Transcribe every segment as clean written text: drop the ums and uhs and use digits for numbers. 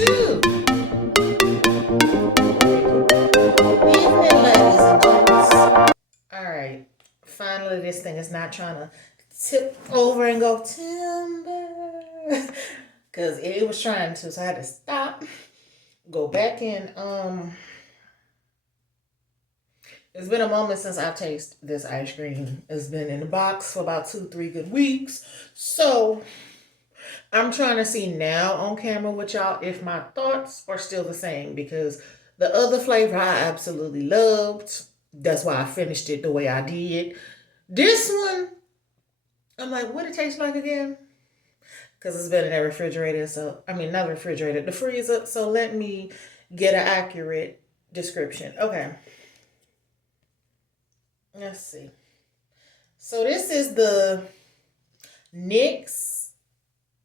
too. Evening, ladies and gents. All right. Finally, this thing is not trying to tip over and go timber. Because it was trying to, so I had to stop, go back in. It's been a moment since I've tasted this ice cream. It's been in the box for about 2, 3 good weeks. So I'm trying to see now on camera with y'all if my thoughts are still the same because the other flavor I absolutely loved. That's why I finished it the way I did. This one, I'm like, what it tastes like again? Because it's been in the refrigerator. So, I mean, not refrigerator, the freezer. So let me get an accurate description. Okay. Let's see. So this is the NYX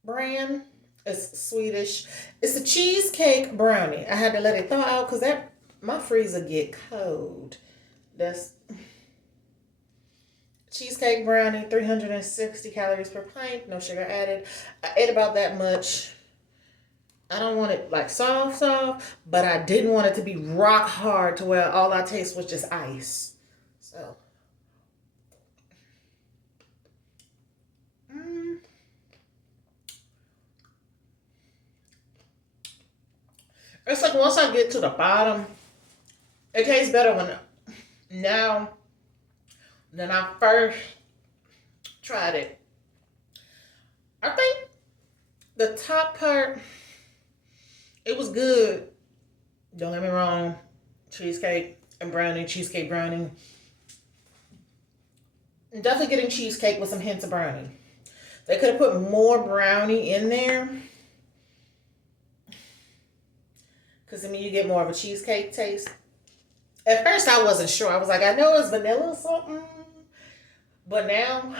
brand. It's Swedish. It's a cheesecake brownie. I had to let it thaw out because that my freezer get cold. That's cheesecake brownie, 360 calories per pint, no sugar added. I ate about that much. I don't want it like soft, but I didn't want it to be rock hard to where all I taste was just ice. So, it's like once I get to the bottom, it tastes better now than I first tried it. I think the top part, it was good. Don't get me wrong. Cheesecake brownie. Definitely getting cheesecake with some hints of brownie. They could have put more brownie in there. Because, I mean, you get more of a cheesecake taste. At first, I wasn't sure. I was like, I know it's vanilla or something. But now,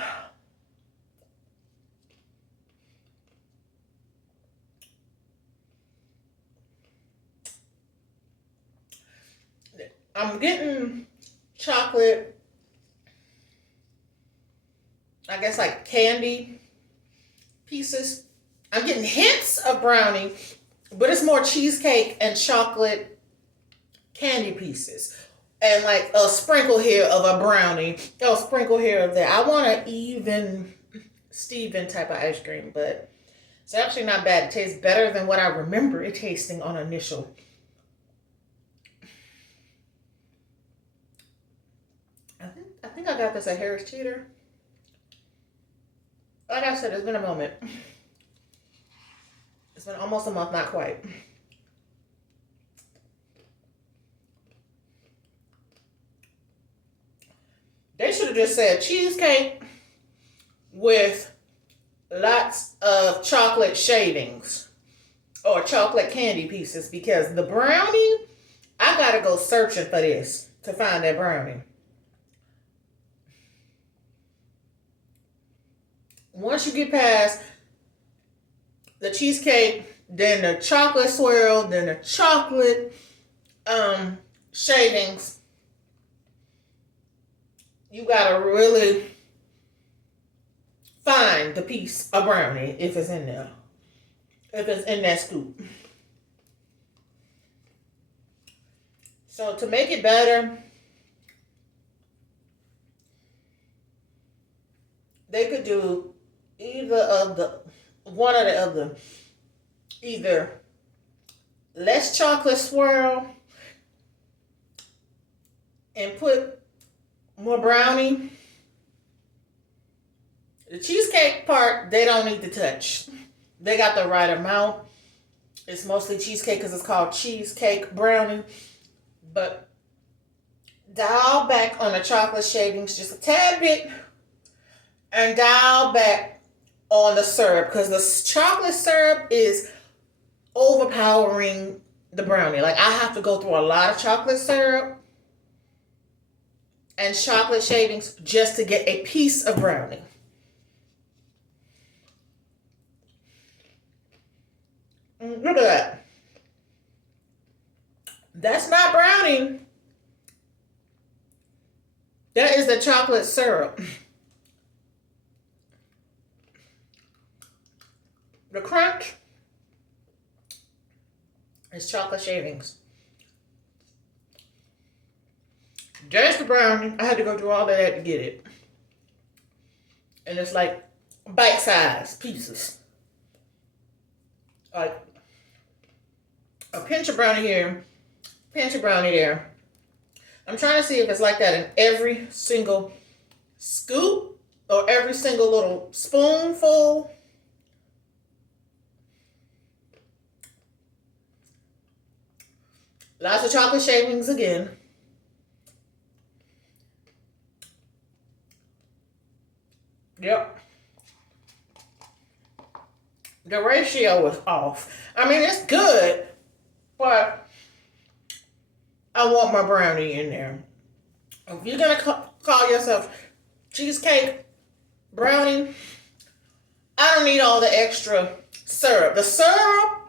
I'm getting chocolate, I guess like candy pieces. I'm getting hints of brownie, but it's more cheesecake and chocolate candy pieces. And like a sprinkle here of a brownie, a sprinkle here of that. I want an even Steven type of ice cream, but it's actually not bad. It tastes better than what I remember it tasting on initial. I think I got this at Harris Teeter. Like I said, it's been a moment. It's been almost a month, not quite. They should have just said cheesecake with lots of chocolate shavings or chocolate candy pieces because the brownie, I gotta go searching for this to find that brownie. Once you get past the cheesecake, then the chocolate swirl, then the chocolate shavings, you gotta really find the piece of brownie if it's in there. If it's in that scoop. So to make it better, they could do one or the other. Either less chocolate swirl and put more brownie. The cheesecake part, they don't need to touch. They got the right amount. It's mostly cheesecake because it's called cheesecake brownie. But dial back on the chocolate shavings just a tad bit. And dial back on the syrup because the chocolate syrup is overpowering the brownie. Like I have to go through a lot of chocolate syrup and chocolate shavings just to get a piece of brownie. Look at that. That's not brownie. That is the chocolate syrup. The crunch It's chocolate shavings. There's the brownie. I had to go through all of that to get it. And it's like bite-sized pieces. Like a pinch of brownie here, pinch of brownie there. I'm trying to see if it's like that in every single scoop or every single little spoonful. Lots of chocolate shavings again. Yep. The ratio was off. I mean, it's good, but I want my brownie in there. If you're going to call yourself cheesecake brownie, I don't need all the extra syrup. The syrup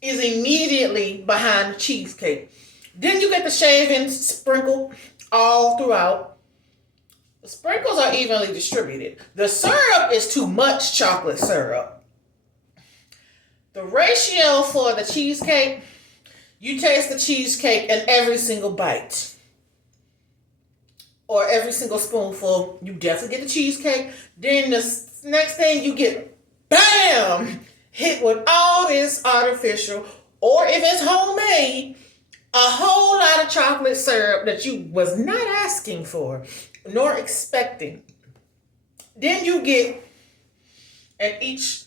is immediately behind the cheesecake. Then you get the shavings sprinkled all throughout. The sprinkles are evenly distributed. The syrup is too much chocolate syrup. The ratio for the cheesecake, you taste the cheesecake in every single bite. Or every single spoonful. You definitely get the cheesecake. Then the next thing you get, bam! Hit with all this artificial, or if it's homemade, a whole lot of chocolate syrup that you was not asking for, nor expecting. Then you get, at each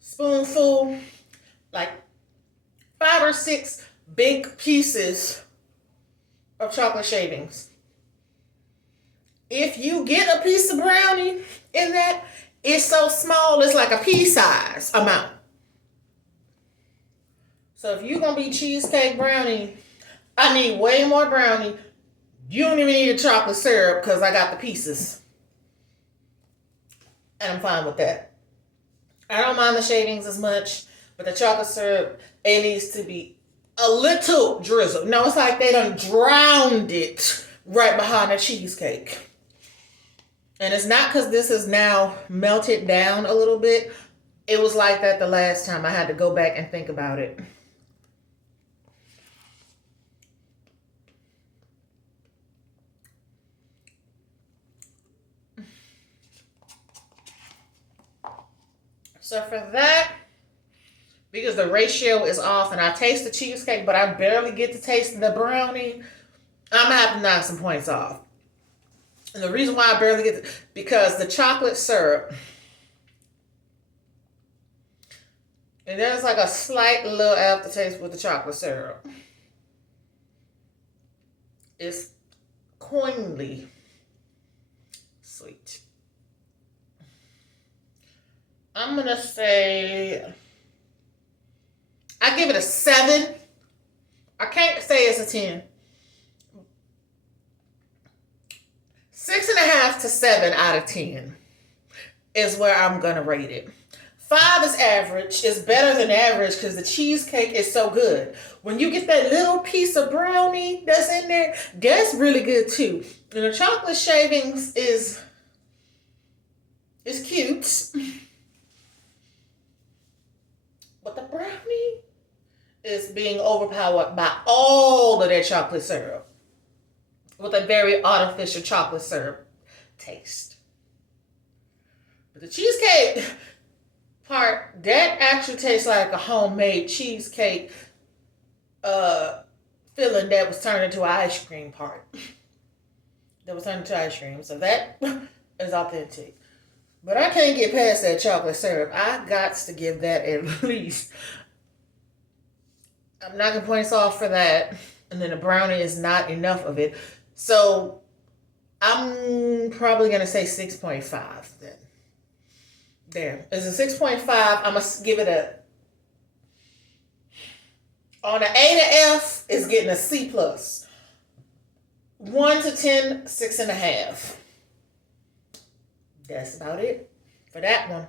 spoonful, like 5 or 6 big pieces of chocolate shavings. If you get a piece of brownie in that, it's so small, it's like a pea size amount. So if you're going to be cheesecake brownie, I need way more brownie. You don't even need a chocolate syrup because I got the pieces. And I'm fine with that. I don't mind the shavings as much, but the chocolate syrup, it needs to be a little drizzle. No, it's like they done drowned it right behind the cheesecake. And it's not because this is now melted down a little bit. It was like that the last time. I had to go back and think about it. So for that, because the ratio is off and I taste the cheesecake, but I barely get to taste the brownie, I'm going to have to knock some points off. And the reason why I barely get to, because the chocolate syrup, and there's like a slight little aftertaste with the chocolate syrup. It's coinly sweet. I'm going to say, I give it a 7. I can't say it's a 10. 6.5 to 7 out of 10 is where I'm going to rate it. 5 is average. It's better than average because the cheesecake is so good. When you get that little piece of brownie that's in there, that's really good too. And the chocolate shavings is cute. But the brownie is being overpowered by all of that chocolate syrup. With a very artificial chocolate syrup taste. But the cheesecake part, that actually tastes like a homemade cheesecake filling that was turned into an ice cream part. That was turned into ice cream. So that is authentic. But I can't get past that chocolate syrup. I got to give that at least. I'm knocking points off for that. And then the brownie is not enough of it. So I'm probably going to say 6.5 then. There. It's a 6.5. I'm going to give it a, on an A to F, it's getting a C+. 1 to 10, 6.5. That's about it for that one.